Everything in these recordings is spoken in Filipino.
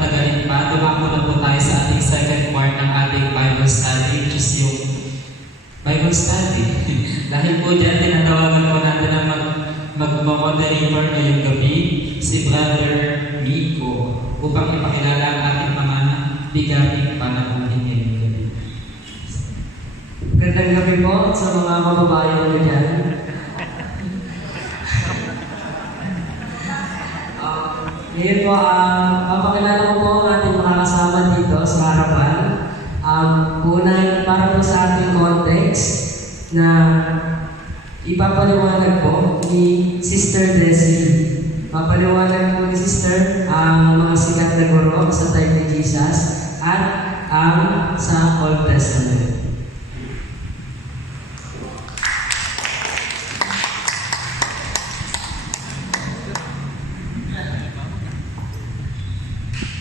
patagalin pa, dumako na po tayo sa ating second part ng ating Bible study, which is yung Bible study. Dahil po dyan, tinatawagan po natin na mag-moderator ngayong gabi, si Brother Miko, upang ipakilala ang ating mga bigating panamuhin ngayong gabi. Magandang gabi po sa mga kababayan ko dyan. Ngayon po, papakilala ko po ang ating mga kasama dito sa harapan. Una, para po sa ating context na ipapaliwanag po ni Sister Desi. Papaliwanag po ni Sister ang mga sikat na guro sa time ni Jesus at ang sa Old Testament.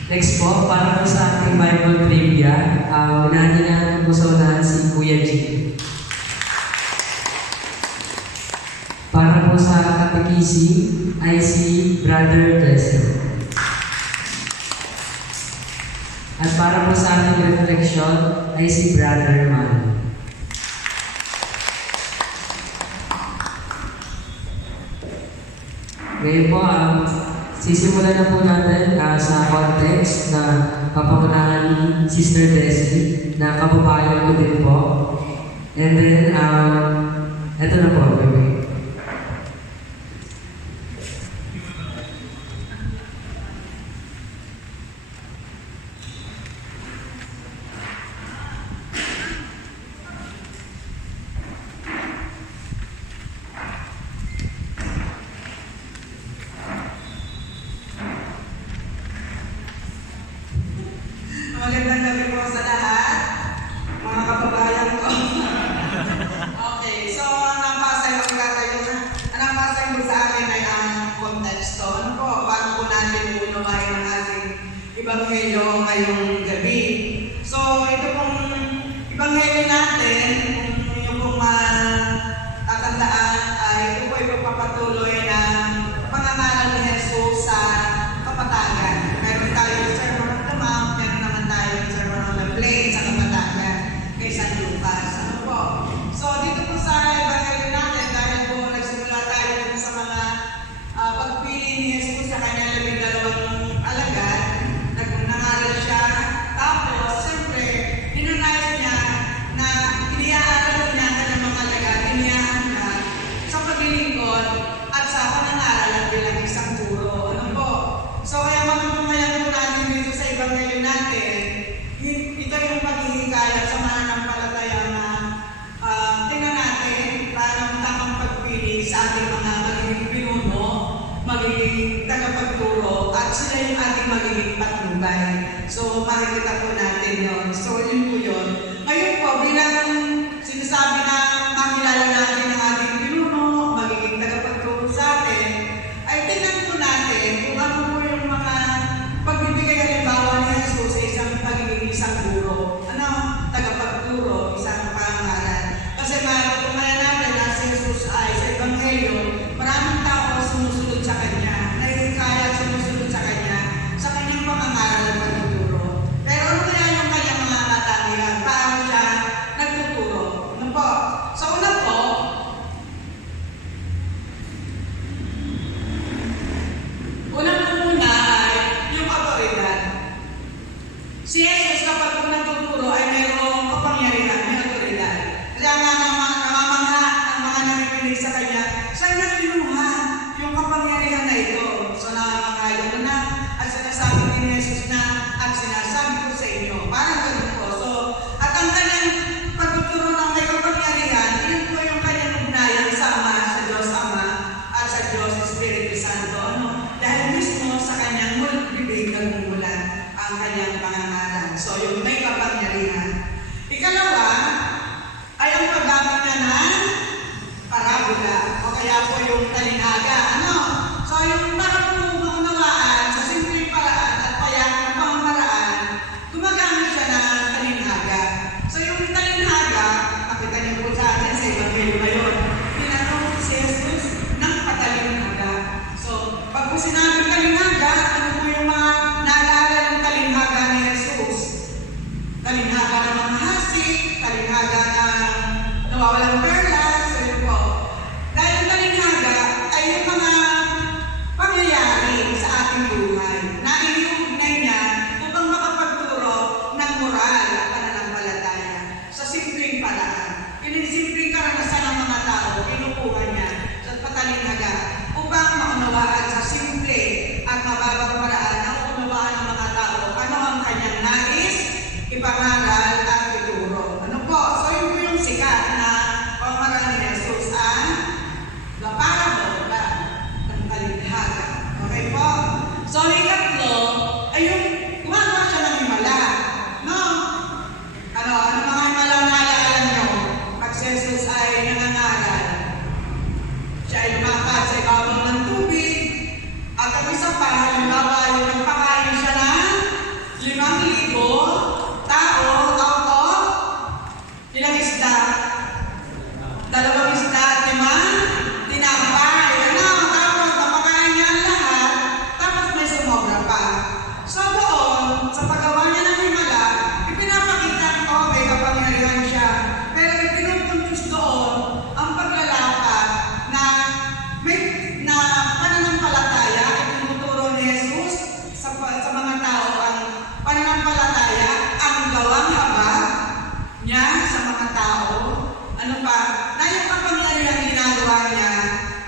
Next po, para po sa ating Bible trivia, natin na po sa unahan si Kuya G. Para po sa katekisi ay si Brother Jesse. At para po sa ating reflection ay si Brother Man. Ngayon po, sisimulan na po natin sa context na papangunahan ni Sister Desi na kababayan ko din po. And then, eto na po, baby. Magandang gabi po sa lahat, mga kababayan ko. Okay, so ang napasay mo sa akin ay ang konteksto. Ano po, paano po natin unawain ang ating ebanghelyo ngayong gabi. So, ito pong ebanghelyo natin, kung inyo pong matatandaan, ito po ipagpapatuloy ng pangangaral ni Jesus sa kapatagan. Meron tayong Sermon on the Mount, meron naman tayong Sermon on the Plain sa kapatagan kay San Lucas. Ano po? So, dito po sa ebanghelyo natin, dahil po nagsimula tayo dito sa mga pagpili ni Jesus sa kanyang 12 alagad, nangaral siya, tapos, siyempre, hinunayos niya na iniaaral niya ang kanyang mga alagad, iniaaral niya sa paglilingkod at sa panangaral at bilang isang guro. Ano po? So, kaya mamamayan po natin dito sa ebanghelyo natin, ito yung paghihikayat sa mananampalataya na tingnan natin paano ang tamang pagpili sa ating mga magiging pinuno, magiging tagapagturo, at sila yung ating magiging patnubay. So, makikita po natin yun. So, yun po yun. Ngayon po, bilang sinasabi na makilala natin ang ating pinuno, magiging tagapagturo sa atin, ay tingnan po natin kung ano po yung mga pagbibigay halimbawa ni Jesus sa isang guro. Ano? Tagapagturo, isang pangalan. Kasi matutunan natin na si Jesus ay sa ebanghelyo, maraming tao sumusunod sa kanya, nahihikayat sumusunod sa kanya, sa kanyang pangangaral at pagtuturo. Pero ano kaya yung kanyang mga talinghaga na nawawalang perlas, so yun po. Dahil ang talinghaga ay yung mga pangyayari sa ating buhay na iniugnay niya upang makapagturo ng moral at pananampalataya sa simpleng paraan. Yung simpleng karanasan ng mga tao, kinukuha niya sa patalinghaga upang maunawaan sa simple at mababang paraan ang unawaan ng mga tao ano ang kanyang nais, ipangaral at ituro. Ano po? So yun po yung sikat na pamamaraan ni Jesus ang the parable ng talinghaga. Okay po? So yung ikatlo ay yung gumagawa siya ng himala. No? Ano mga himala na naalala nyo? Pag si Jesus ay nangangaral, siya ay lumakad sa ibabaw ng tubig, at ang isa pa, halimbawa, yung nagpakain siya ng 5,000 tao, ako, ilang isda? 2 isda at 5 tinapay. Ano? Tapos, napakain niya ang lahat, tapos may sumobra pa. So doon, sa paggawa niya ng himala, ipinapakita ko, may kapangyarihan siya. Pero ipinupuntos doon ang paglalapat na pananampalataya, itinuturo ni Jesus sa mga tao ang pananampalataya, ang gawang habag niya sa mga tao. Ano pa? Na yung kapangyarihan ginagawa niya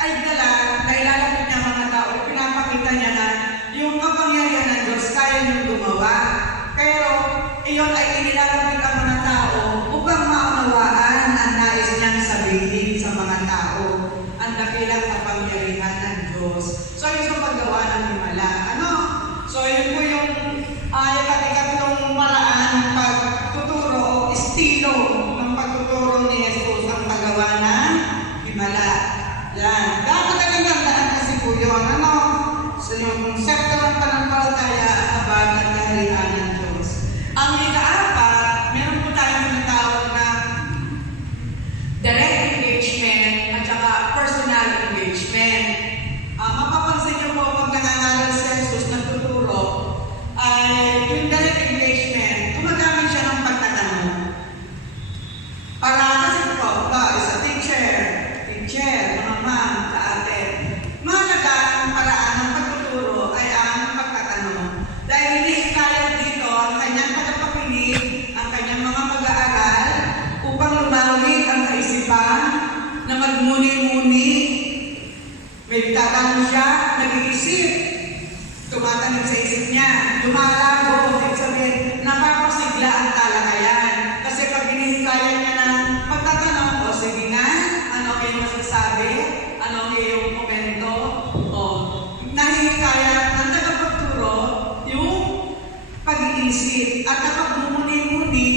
ay ilalapit niya mga tao, pinapakita niya na yung kapangyarihan ng Diyos kaya niyong gumawa. Pero iyon ay inilalapit ang mga tao upang maunawaan ang nais niyang sabihin sa mga tao, ang dakilang kapangyarihan ng Diyos. So yun yung paggawa ng himala. Ano? So yun po yung ikatlong paraan ng pagtuturo o estilo ng pagtuturo ni Jesus ang paggawa ng himala. Yan. Dapat nagandaan kasi po yun. Ano? So yung konsepto ng pananampalataya at habag at kaharian ng Diyos. Ang ika-apat, meron po tayong tinatawag na direct engagement at saka personal engagement. Mapapansin niyo po pag nangangaral si Jesus ng tuturo, ay yung direct engagement, gumagamit siya ng pagtatanong. Para kasi po, isa teacher, mga ma'am, sa atin. Mahalaga ang paraan ng pagtuturo ay ang pagtatanong. Dahil hinihikayat dito ang kanyang tagapakinig, ang kanyang mga mag-aaral, upang lumawig ang kaisipan na magmuni-muni. May tatanong siya, nag-iisip, tumatanong sa isip niya, lumalago, ibig sabihin, napapasigla ang talakayan. Kasi pag hinihikayan niya ng pagtatanong, o sige na, ano kayo masasabi, ano kayo komento, o nahihikayat ng tagapagturo yung pag-iisip at napagmumuni-muni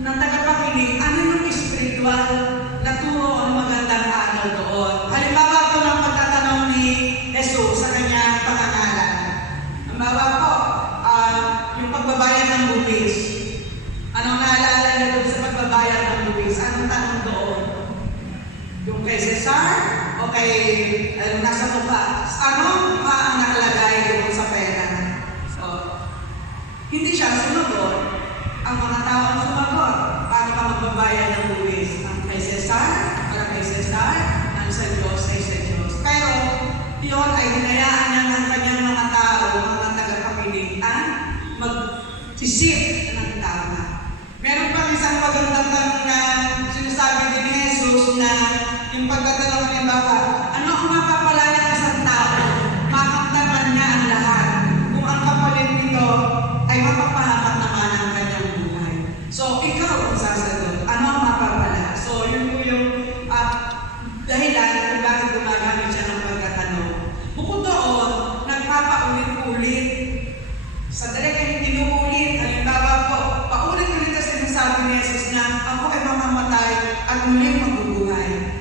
ng tagapakinig, ano yung spiritual na turo o magandang aral doon. Halimbawa po ng pagtatanong ni Jesus sa kanyang pangangalan. Halimbawa po, yung pagbabayad ng buwis. Anong naalala niyo doon sa pagbabayad ng buwis? Anong tanong doon? Yung kay Cesar o kay nasa mukha? Ano pa ang nakalagay doon sa pera? So, hindi siya sumagot. Ang mga tao ang sumagot. Paano ka magbabayad ng buwis? Ang kay Cesar, para kay Cesar, ang sa Diyos ay sa Diyos. Pero, yun ay hinayaan niya ng kanyang mga tao, mga tagapakinig, ang mag-isip ng tama. Meron pang isang magandang tanong na sinasabi din ni Jesus na yung pagkatanong halimbawa, ano ang mapapala ng isang tao? Makamtaman niya ang lahat. Kung ang kapalit nito ay mapapahamak naman ang kanyang buhay. So, ikaw ang sasagot. Ano ang mapapala? So, yun po yung dahilan kung bakit gumagamit siya ng pagkatanong. Bukod doon, nagpapaulit-ulit. Sa talagang tinuulit, halimbawa po, paulit-ulit na sinasabi ni Jesus na ako ay mamamatay at muling mabubuhay.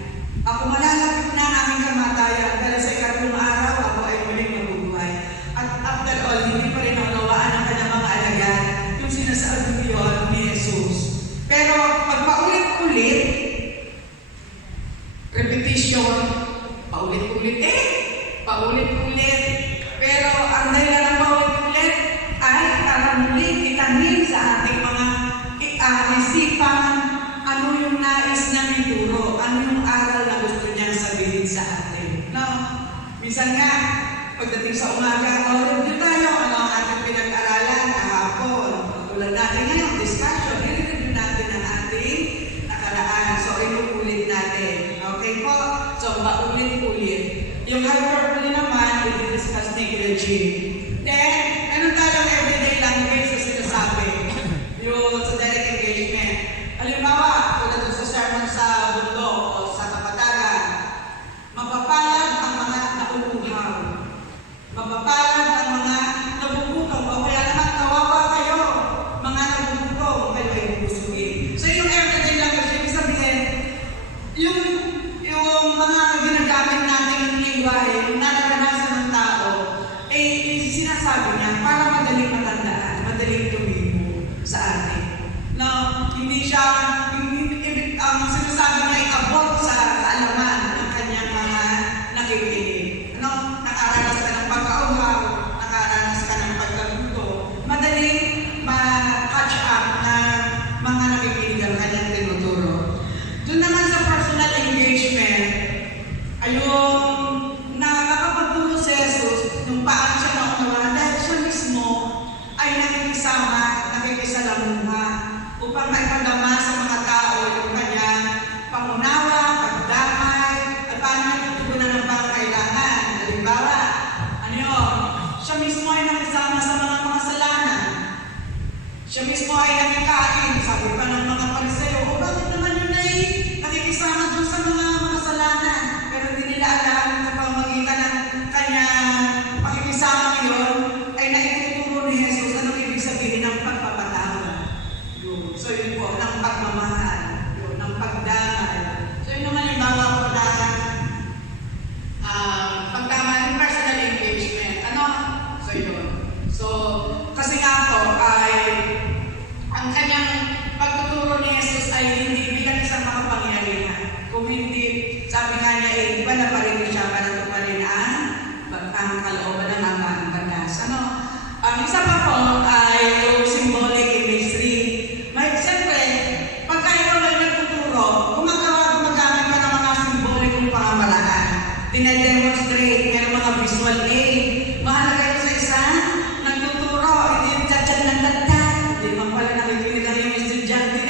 Ako malalapit na ang aming kamatayan dahil sa ikatlong araw ako ay muling mabubuhay. At after all, hindi pa rin naunawaan ang kanyang mga alagad yung sinasabi yun ni Jesus. Pero pag paulit-ulit, repetition, paulit-ulit paulit-ulit. Pero ang dahilan ng paulit-ulit ay para muli itanim sa ating mga isipan, kanyang ituro, ano yung aral na gusto niyang sabihin sa atin. No? Minsan nga, pagdating sa umaga, review tayo, ano ang ating pinag-aralan kahapon. Tulad natin ngayon, discussion, i-review natin ang ating nakaraan. So, inuulit natin. Okay po? So, paulit-ulit. Yung hyperbole naman, i-discuss ni Kuya Jim. Then, meron tayong everyday language na sinasabi. Yung sa direct engagement. Halimbawa, tulad sa sermon sa bundok o sa kapatagan, mapapalad ang mga nakukuhaw. Mapapalad ang mga nabubukaw. O kaya naman, kawawa kayo. Mga nabubukaw, kayo ay busugin. So, yung everyday language, ibig sabihin, yung mga ginagamit natin ng lingwahe, yung nararanasan ng tao, sinasabi niya para madaling matandaan, madaling tumibo sa atin. No, hindi siya, ang sinasabi niya ay abot sa kaalaman ng kanyang mga nakikinig. Ano, nakaranas ka ng pagkauhaw, nakaranas ka ng pagkaguto, madaling ma-catch up na mga nakikinig ang kanyang tinuturo. Doon naman sa personal engagement, ayun, nakakapagturo si Jesus nung paano siya naunawahan dahil siya mismo ay nakikisalamuha upang maipadama sa mga tao yung kanyang pangunawa, pagdamay, at paano niya tutugunan ng pangkailangan. Halimbawa, ano yun? Siya mismo ay nakisama sa mga makasalanan. Siya mismo ay nakikain. Sabi pa ng mga Pariseo, o bakit naman yun ay nakikisama dun sa mga makasalanan? Pero hindi nila alam sa pamamagitan ng kanyang pakikisama yun ay naituturo ni Jesus anong ibig sabihin ng pagpapatawad. So yun po, ng pagmamahal, yun, ng pagdamay. So yun naman yung bawa po na pagdamay ng personal engagement. Ano? So yun. So, kasi nga po ay ang kanyang pagtuturo ni Jesus ay hindi bilang isang makapangyarihan. Kung hindi, sabi nga niya, iba na pa rin siya para tuparin ang kalooban ng mga batas. Ano? Ang isa pa po ay yung symbolic imagery. May siyempre, pagka ikaw ay nagtuturo, gumagamit ka ng mga symbolicong pamamaraan. Dinedemonstrate, may mga visual aid. Mahalaga yun sa isa, nagtuturo, hindi yung chat-chat ng dagdag. Hindi man pala nakikinig lang yung estudyante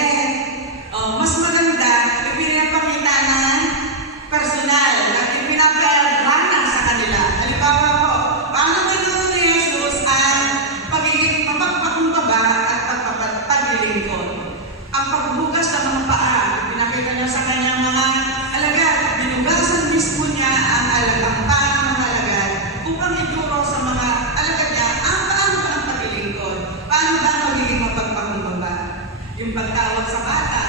mas maganda, ipinapakita ng personal at ipinapagana sa kanila. Halimbawa po, paano tinuro ni Jesus ang pagiging mapagpakumbaba at paglilingkod? Ang pagbugas ng mga paa, pinakita niya sa kanyang mga alagad. Binugasan mismo niya ang alagang paa ng mga alagad upang ituro sa mga alagad niya ang paano ba ang paglilingkod? Paano ba ang magiging mapagpakumbaba? Yung pagtawag sa bata.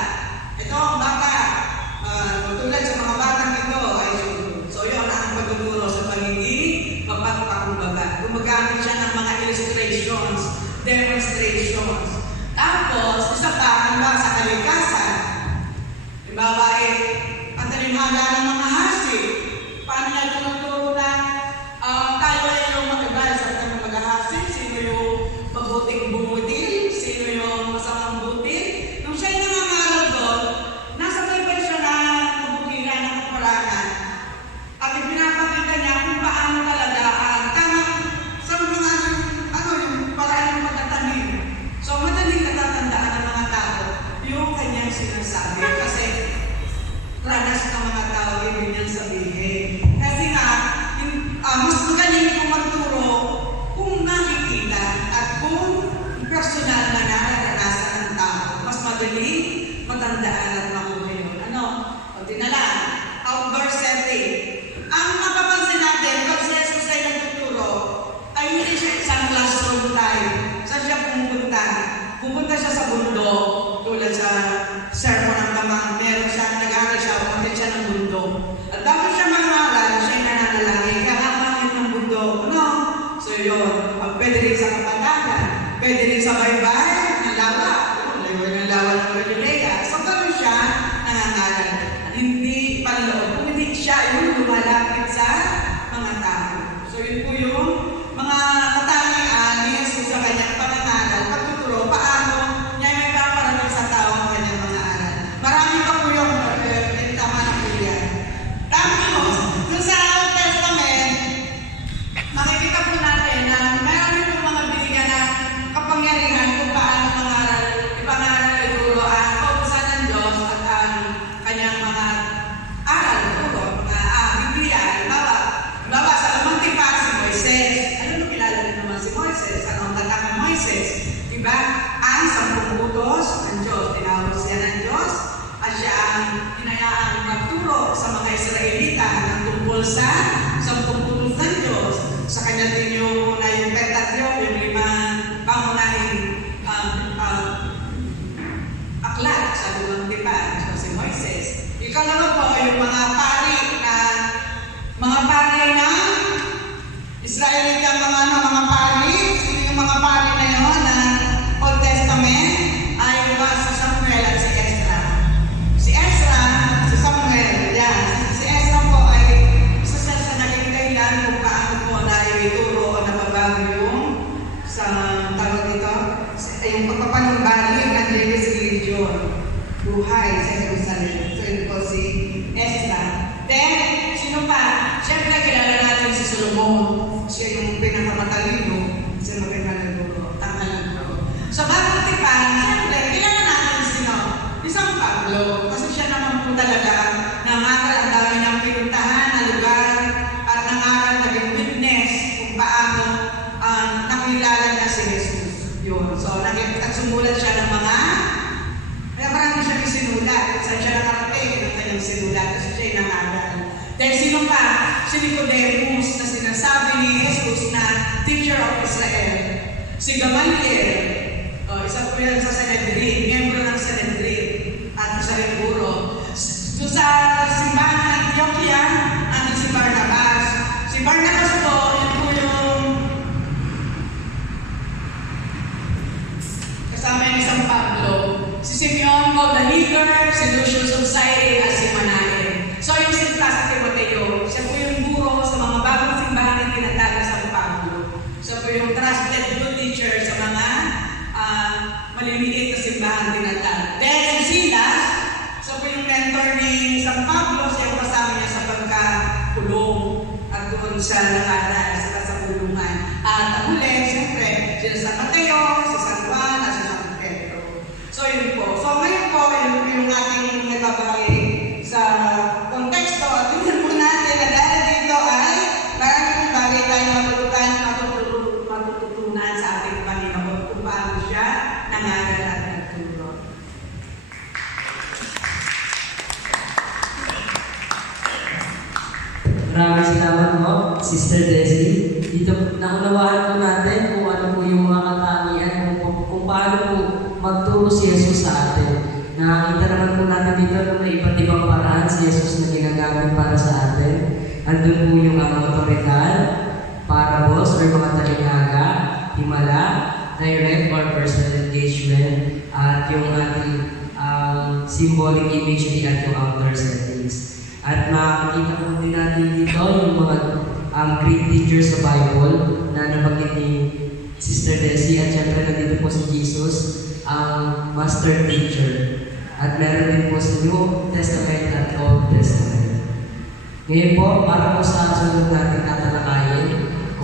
Ito ang bata. Tulad sa mga batang ito ay so yun ang pagtuturo sa pagiging mapagpakumbaba. Gumagamit siya ng mga illustrations, demonstrations. Tapos, isa pa, halimbawa sa kalikasan. Halimbawa ang talimhana ng mga hasik. Paano niya tinuturo na tayo ay yung matagal sa kanyang maghahasik? Sino yung mabuting bumutil? Sino yung masamang butil? Nung siya ay nangangaral doon, nasa Bible siya na mabukiran ng kaparangan. At ipinapakita niya kung paano talaga tama sa mga yung paraan ng pagtatanim. So, madaling natatandaan ng mga tao yung kanyang sinasabi. Kasi, ranas ng mga tao yung niyang sabihin. Kasi nga, mas magaling kung magturo kung nakikita at kung personal na nararanasan ng tao. Mas madaling matandaan at makuha yun. Ano? O tinala, outdoor setting. Ang mapapansin natin, pag si Jesus ay nagtuturo, ay hindi siya isang classroom time. Saan siya pumunta? Pupunta siya sa bundok, tulad sa sermon ng Tamang. Meron siya, nag-aaral siya, umakit siya ng bundok. At bago siya mag-aaral, siya ay nananalangin. Kakapangin ng bundok. Ano? So yun, pwede rin sa kapatagan, pwede rin sa baybay, ng lawa. Ng lawa ng Galilea. So gano'n siya nangangaral. Hindi panloob. Kung hindi siya yung lumalapit sa mga tao. So yun po yung mga katangian ni Jesus sa kanyang pangangaral. Pagtuturo, paano niya may paparating sa tao ang kanyang Moises. Ikalawa po ay yung mga pari na Israelita, mga pari. Sino yung mga pari na yun na Old Testament? Ay si Samuel at si Ezra. Si Ezra, si Samuel, yan. Si Ezra po ay isa sa naging dahilan kung paano po na ituro o nababago yung sa tawag dito, yung pagpapanumbalik ng Jewish religion, buhay sa Jerusalem. So yun po si Ezra. Then, sino pa? Siyempre, kilala natin si Solomon. Siya yung pinakamatalino. Siya yung pinakamatalino. So, bagong tipan, siyempre, kilala natin sino? Isang Pablo. Kasi siya naman po talaga nangaral, ang dami niyang pinuntahan na lugar at nangaral, naging witness kung paano nakilala niya si Jesus. Yun. So, at sumulat siya ng mga kaya marami siyang isinulat. Saan siya nakarating ng kanyang sinulat kasi siya yung nangaral. Dahil sino pa? Si Nicodemus na sinasabi ni Jesus na teacher of Israel. Si Gamaliel, isa po yan sa Sanhedrin, miyembro ng Sanhedrin at isa rin guro. So sa simbahan ng Antioquia, nandun si Barnabas. Si Barnabas po, yun po yung kasama ni San Pablo. Si Simeon called the leader, si Lucius of Cyrene at si Manaen. So yung sinta sa Timoteo, siya po yung guro sa mga bagong simbahan na tinatag sa San Pablo. Siya po yung trusted good teacher sa mga maliliit na simbahan tinatag. Then si Silas, siya po yung mentor ni San Pablo, siya yung kasama niya sa pagkakulong at doon siya nakaral sa kasabulungan. At ang huli, siyempre, sila San Mateo, si San Juan, at si San Pedro. So yun po. So ngayon po, yun po yung ating nababagi sa konteksto at yun po natin na dahil dito ay maraming bagay tayong matututunan sa ating Panginoon kung paano siya nangaral at nagturo. Maraming salamat po, Sister Desi. Dito naunawaan po natin kung ano po yung mga katangian, kung paano po magturo si Jesus sa atin. Nakakita naman po natin dito na may iba't ibang paraan si Jesus na ginagamit para sa atin. Andun po yung otoridad, parables or mga talinaga, himala, direct or personal engagement, at yung ating symbolic imagery at yung outdoor settings. At makikita po din natin dito yung mga great teachers sa Bible na nabanggit ni Sister Desi at syempre nandito po si Jesus, ang master teacher. At meron din po sa New Testament at Old Testament. Ngayon po, para po sa